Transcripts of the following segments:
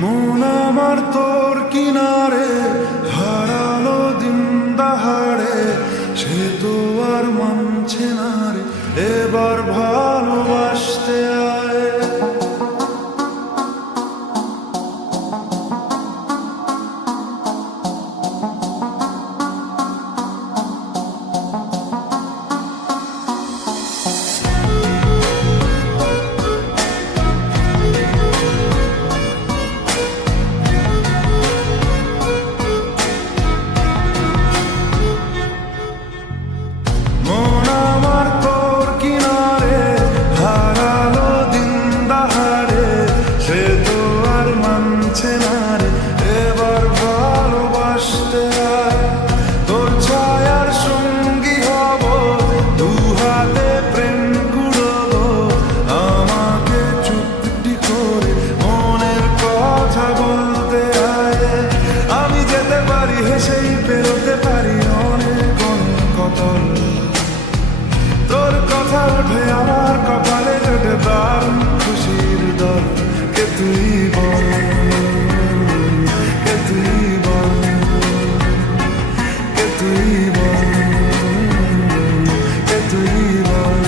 মন আমার তোর কিনারে হারালো দিন দাহাড়ে, সে তো আর মানছে না রে এবার ভালোবাসতে আয়। হেসেই পেরোতে পারি অনেক অনেক কতল, তোর কথা ওঠে আমার কপালে জোটে দারুণ খুশির দল। কে তুই বল, কে তুই বল, কে তুই বল, কে তুই বল।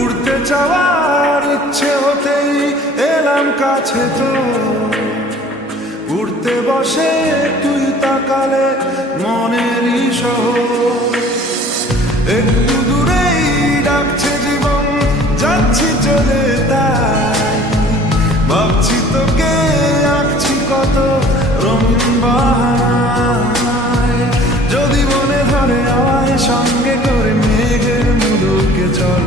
উড়তে যাওয়ার ইচ্ছে হতেই এলাম কাছে তো, উড়তে বসে তুই তাকালে মনেরই শহর। একটু দূরেই ডাকছে জীবন, যাচ্ছি চলে তাই ভাবছি তোকে আঁকছি কত রঙিন বাহানায়। যদি মনে ধরে আমায় সঙ্গে করে মেঘের মুলুকে চল,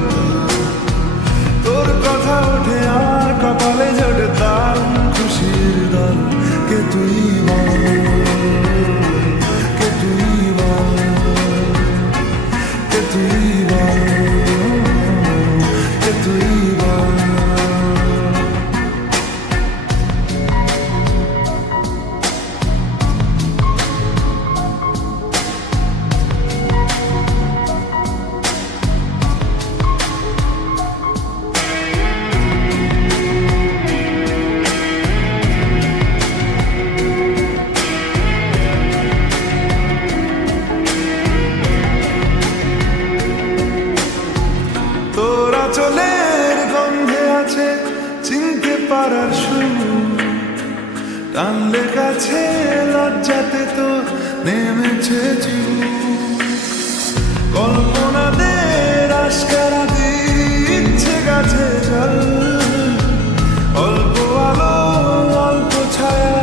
তোর কথা ওঠে আমার কপালে জোটে দারুণ খুশির দল। কে তুই বল, কে তুই বল, কে তুই বল, কে তুই বল। তোরা চলের গন্ধে আছে চিনতে পারার সুর, টানলে কাছে লজ্জাতে তো নেমেছে চুপ। কল্পনাদের আশকারা দিচ্ছে গাছে জল, অল্প আলো অল্প ছায়া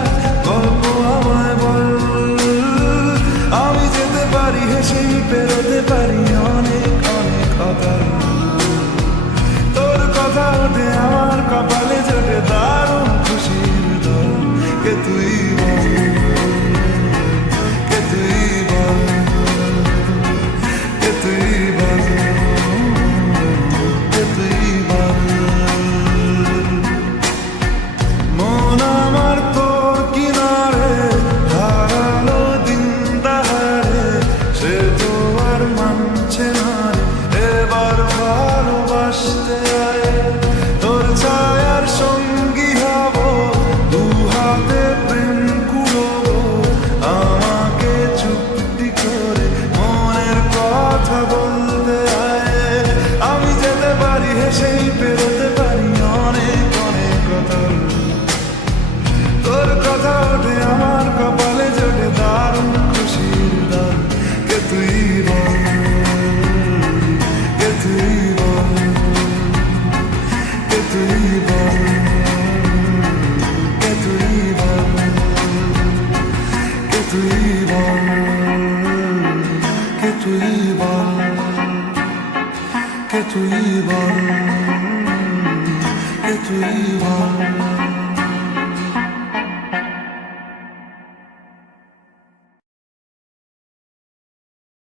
গল্প আমায় বল। আমি যেতে পারি হেসেই পেরোতে পারি অনেক অনেক অতল, তোর কথা ওঠে আমার কপালে জোটে দারুণ খুশির দল। কে তুই বল, কে তুই বল, কে তুই বল, কে তুই বল। মন আমার তোর কিনারে হারালো দিন দাহাড়ে, সে তো আর মানছে না রে এবার ভালোবাসতে আয়। তোর ছায়ার সঙ্গী হব, দু হাতে প্রেম কুড়বো, আমাকে চুক্তি করে মনের কথা বলতে আয়। আমি যেতে পারি হেসেই পেরোতে পারি অনেক অনেক কতল, তোর কথা ওঠে আমার কপালে জোটে দারুণ খুশির দল। কে তুই বল, কে তুই বল, কে তুই বল, কে তুই বল, কে তুই বল, কে তুই বল, কে তুই বল, কে তুই বল।